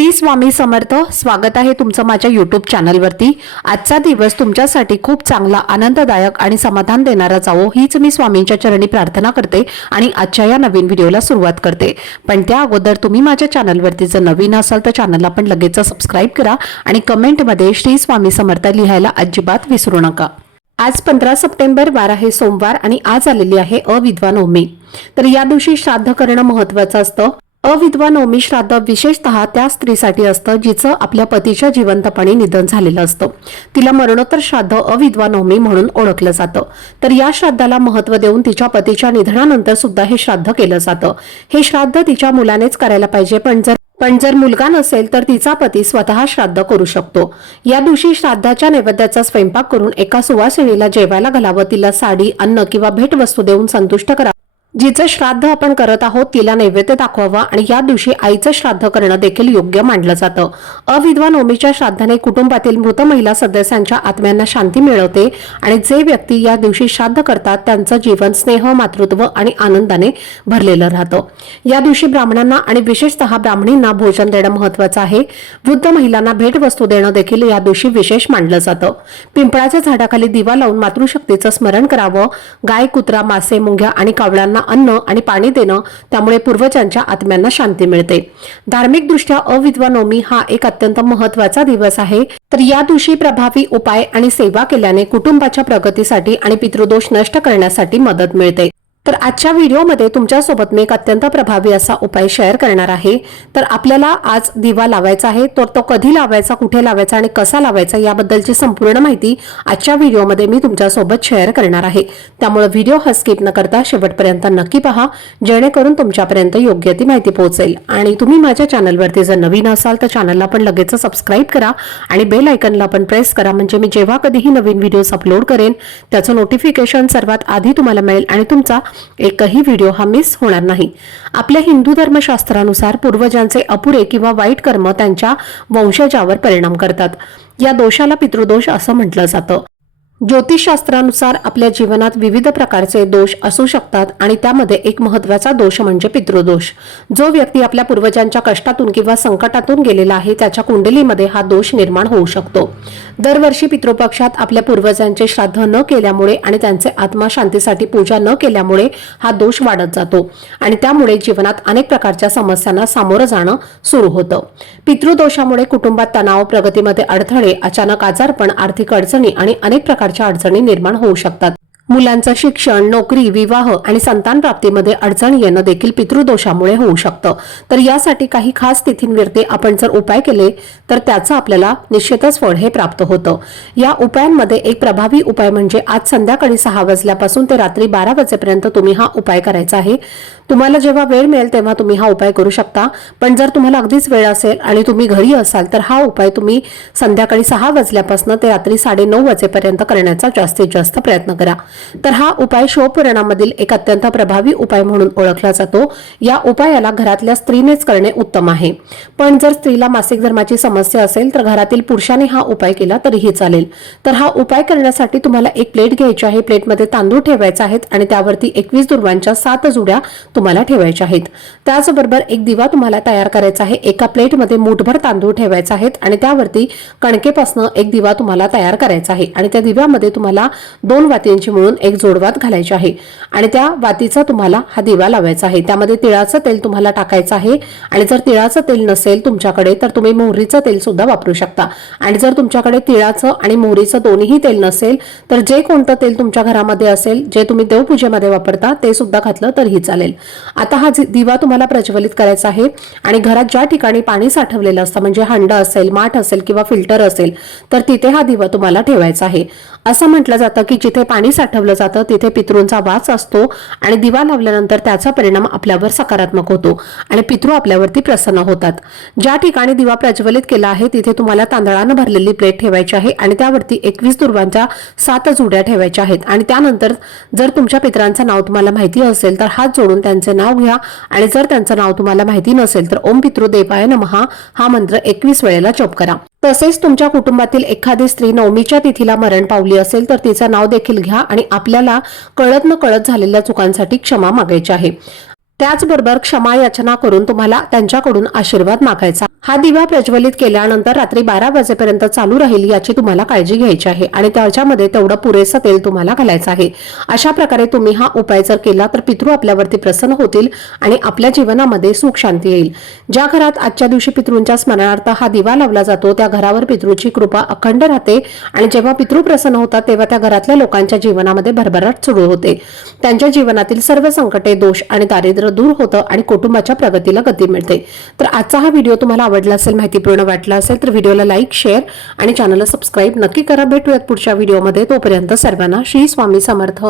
श्री स्वामी समर्थ स्वागत आहे तुमचं माझ्या यूट्यूब चॅनलवरती आजचा दिवस तुमच्यासाठी खूप चांगला आनंददायक आणि समाधान देणारा जावो हीच मी स्वामींच्या चरणी प्रार्थना करते आणि आजच्या या नवीन व्हिडिओला सुरुवात करते. पण त्या अगोदर तुम्ही माझ्या चॅनलवरती जर नवीन असाल तर चॅनलला पण लगेच सबस्क्राईब करा आणि कमेंटमध्ये श्री स्वामी समर्थ लिहायला अजिबात विसरू नका. आज पंधरा सप्टेंबर वार आहे सोमवार आणि आज आलेली आहे अविद्वान नवमी. तर या दिवशी श्राद्ध करणं महत्वाचं असतं. अविधवा नवमी श्राद्ध विशेषतः त्या स्त्रीसाठी असतं जिचं आपल्या पतीच्या जिवंतपणी निधन झालेलं असतं. तिला मरणोत्तर श्राद्ध अविद्वान नवमी म्हणून ओळखलं जातं. तर या श्राद्धाला महत्त्व देऊन तिच्या पतीच्या निधनानंतर सुद्धा हे श्राद्ध केलं जातं. हे श्राद्ध तिच्या मुलानेच करायला पाहिजे पण जर पण जर मुलगा नसेल तर तिचा पती स्वतः श्राद्ध करू शकतो. या दिवशी श्राद्धाच्या नैवेद्याचा स्वयंपाक करून एका सुवासिनीला जेवायला घालावं तिला साडी अन्न किंवा भेटवस्तू देऊन संतुष्ट करा जिचं श्राद्ध आपण करत आहोत तिला नैवेद्य दाखवावा आणि या दिवशी आईचं श्राद्ध करणं देखील योग्य मानलं जातं. अविधवा ओमीच्या श्राद्धाने कुटुंबातील मृत महिला सदस्यांच्या आत्म्यांना शांती मिळवते आणि जे व्यक्ती या दिवशी श्राद्ध करतात त्यांचं जीवन स्नेह मातृत्व आणि आनंदाने भरलेलं राहतं. या दिवशी ब्राह्मणांना आणि विशेषतः ब्राह्मणींना भोजन देणं महत्वाचं आहे. वृद्ध महिलांना भेटवस्तू देणं देखील या दिवशी विशेष मानलं जातं. पिंपळाच्या झाडाखाली दिवा लावून मातृशक्तीचं स्मरण करावं. गाय कुत्रा मासे मुंग्या आणि कावळ्यांना अन्न आणि पाणी देणं त्यामुळे पूर्वजांच्या आत्म्यांना शांती मिळते. धार्मिकदृष्ट्या अविद्वा नवमी हा एक अत्यंत महत्त्वाचा दिवस आहे. तर या दिवशी प्रभावी उपाय आणि सेवा केल्याने कुटुंबाच्या प्रगतीसाठी आणि पितृदोष नष्ट करण्यासाठी मदत मिळते. तर आजच्या व्हिडिओमध्ये तुमच्यासोबत मी एक अत्यंत प्रभावी असा उपाय शेअर करणार आहे. तर आपल्याला आज दिवा लावायचा आहे. तर तो कधी लावायचा कुठे लावायचा आणि कसा लावायचा याबद्दलची संपूर्ण माहिती आजच्या व्हिडिओमध्ये मी तुमच्यासोबत शेअर करणार आहे. त्यामुळे व्हिडिओ हा स्किप न करता शेवटपर्यंत नक्की पहा. जेणेकरून तुमच्यापर्यंत योग्य ती माहिती पोहोचेल. आणि तुम्ही माझ्या चॅनलवरती जर नवीन असाल तर चॅनलला पण लगेच सबस्क्राईब करा आणि बेल आयकनला पण प्रेस करा. म्हणजे मी जेव्हा कधीही नवीन व्हिडिओज अपलोड करेन त्याचं नोटिफिकेशन सर्वात आधी तुम्हाला मिळेल आणि तुमचा एकही व्हिडिओ हा मिस होणार नाही. आपल्या हिंदू धर्मशास्त्रानुसार पूर्वजांचे अपुरे किंवा वाईट कर्म त्यांच्या वंशजावर परिणाम करतात. या दोषाला पितृदोष असं म्हटलं जातं. ज्योतिषशास्त्रानुसार आपल्या जीवनात विविध प्रकारचे दोष असू शकतात आणि त्यामध्ये एक महत्त्वाचा दोष म्हणजे पितृदोष. जो व्यक्ती आपल्या पूर्वजांच्या कष्टातून किंवा संकटातून गेलेला आहे त्याच्या कुंडलीमध्ये हा दोष निर्माण होऊ शकतो. दरवर्षी पितृपक्षात आपल्या पूर्वजांचे श्राद्ध न केल्यामुळे आणि त्यांचे आत्मा शांतीसाठी पूजा न केल्यामुळे हा दोष वाढत जातो. आणि त्यामुळे जीवनात अनेक प्रकारच्या समस्यांना सामोरं जाणं सुरू होतं. पितृदोषामुळे कुटुंबात तणाव प्रगतीमध्ये अडथळे अचानक आजारपण आर्थिक अडचणी आणि अनेक प्रकारच्या अडचणी निर्माण होऊ शकतात. मुलांचं शिक्षण नोकरी विवाह आणि संतान प्राप्तीमध्ये अडचण येणं देखील पितृदोषामुळे होऊ शकतं. तर यासाठी काही खास तिथींवरती आपण जर उपाय केले तर त्याचं आपल्याला निश्चितच फळ हे प्राप्त होतं. या उपायांमध्ये एक प्रभावी उपाय म्हणजे आज संध्याकाळी सहा वाजल्यापासून ते रात्री बारा वाजेपर्यंत तुम्ही हा उपाय करायचा आहे. तुम्हाला जेव्हा वेळ मिळेल तेव्हा तुम्ही हा उपाय करू शकता. पण जर तुम्हाला अगदीच वेळ असेल आणि तुम्ही घरी असाल तर हा उपाय तुम्ही संध्याकाळी सहा वाजल्यापासून ते रात्री साडे नऊ वाजेपर्यंत करण्याचा जास्तीत जास्त प्रयत्न करा. तर हा उपाय शिवपुराणामधील एक अत्यंत प्रभावी उपाय म्हणून ओळखला जातो. या उपायाला घरातल्या स्त्रीनेच करणे उत्तम आहे. पण जर स्त्रीला मासिक धर्माची समस्या असेल तर घरातील पुरुषाने हा उपाय केला तरीही चालेल. तर हा उपाय करण्यासाठी तुम्हाला एक प्लेट घ्यायची आहे. प्लेटमध्ये तांदूळ ठेवायचे आहेत आणि त्यावरती एकवीस दुर्वांच्या सात जुड्या तुम्हाला ठेवायच्या आहेत. त्याचबरोबर एक दिवा तुम्हाला तयार करायचा आहे. एका प्लेटमध्ये मूठभर तांदूळ ठेवायचा आहेत आणि त्यावरती कणकेपासून एक दिवा तुम्हाला तयार करायचा आहे. आणि त्या दिव्यामध्ये तुम्हाला दोन वातींची मिळून एक जोडवात घालायची आहे. आणि त्या वातीचा तुम्हाला हा दिवा लावायचा आहे. त्यामध्ये तिळाचं तेल तुम्हाला टाकायचं आहे. आणि जर तिळाचं तेल नसेल तुमच्याकडे तर तुम्ही मोहरीचं तेल सुद्धा वापरू शकता. आणि जर तुमच्याकडे तिळाचं आणि मोहरीचं दोन्हीही तेल नसेल तर जे कोणतं तेल तुमच्या घरामध्ये असेल जे तुम्ही देवपूजेमध्ये वापरता ते सुद्धा घातलं तरीही चालेल. आता हा दिवा तुम्हाला प्रज्वलित करायचा आहे आणि घरात ज्या ठिकाणी पाणी साठवलेलं असतं म्हणजे हंड असेल माठ असेल किंवा फिल्टर असेल तर तिथे हा दिवा तुम्हाला ठेवायचा आहे. असं म्हटलं जातं की जिथे पाणी साठवलं जातं तिथे पितृंचा वास असतो आणि दिवा लावल्यानंतर त्याचा परिणाम आपल्यावर सकारात्मक होतो आणि पितृ आपल्यावरती प्रसन्न होतात. ज्या ठिकाणी दिवा प्रज्वलित केला आहे तिथे तुम्हाला तांदळानं भरलेली प्लेट ठेवायची आहे आणि त्यावरती एकवीस दुर्वांच्या सात जुड्या ठेवायच्या आहेत. आणि त्यानंतर जर तुमच्या पितरांचं नाव तुम्हाला माहिती असेल तर हात जोडून त्यांचे नाव घ्या. आणि जर त्यांचं नाव तुम्हाला माहिती नसेल तर ओम पितृदेवाय नमहा हा मंत्र एकवीस वेळेला जप करा. तसेच तुमच्या कुटुंबातील एखादी स्त्री नवमीच्या तिथीला मरण पावली असेल तर तिचं नाव देखील घ्या आणि आपल्याला कळत न कळत झालेल्या चुकांसाठी क्षमा मागायची आहे. त्याचबरोबर क्षमा याचना करून तुम्हाला त्यांच्याकडून आशीर्वाद मागायचा. हा दिवा प्रज्वलित केल्यानंतर रात्री बारा वाजेपर्यंत चालू राहील याची तुम्हाला काळजी घ्यायची आहे आणि त्याच्यामध्ये तेवढं पुरेसं तेल तुम्हाला घालायचं आहे. अशा प्रकारे तुम्ही हा उपाय जर केला तर पितृ आपल्यावरती प्रसन्न होतील आणि आपल्या जीवनामध्ये सुख शांती येईल. ज्या घरात आजच्या दिवशी पितृंच्या स्मरणार्थ हा दिवा लावला जातो त्या घरावर पितृची कृपा अखंड राहते आणि जेव्हा पितृ प्रसन्न होतात तेव्हा त्या घरातल्या लोकांच्या जीवनामध्ये भरभराट सुरू होते. त्यांच्या जीवनातील सर्व संकटे दोष आणि दारिद्र्य दूर होतं आणि कुटुंबाच्या प्रगतीला गती मिळते. तर आजचा हा व्हिडिओ तुम्हाला आवडला असेल माहितीपूर्ण वाटला असेल तर व्हिडिओला लाईक शेअर आणि चॅनलला सबस्क्राईब नक्की करा. भेटूयात पुढच्या व्हिडिओमध्ये तोपर्यंत सर्वांना श्री स्वामी समर्थ.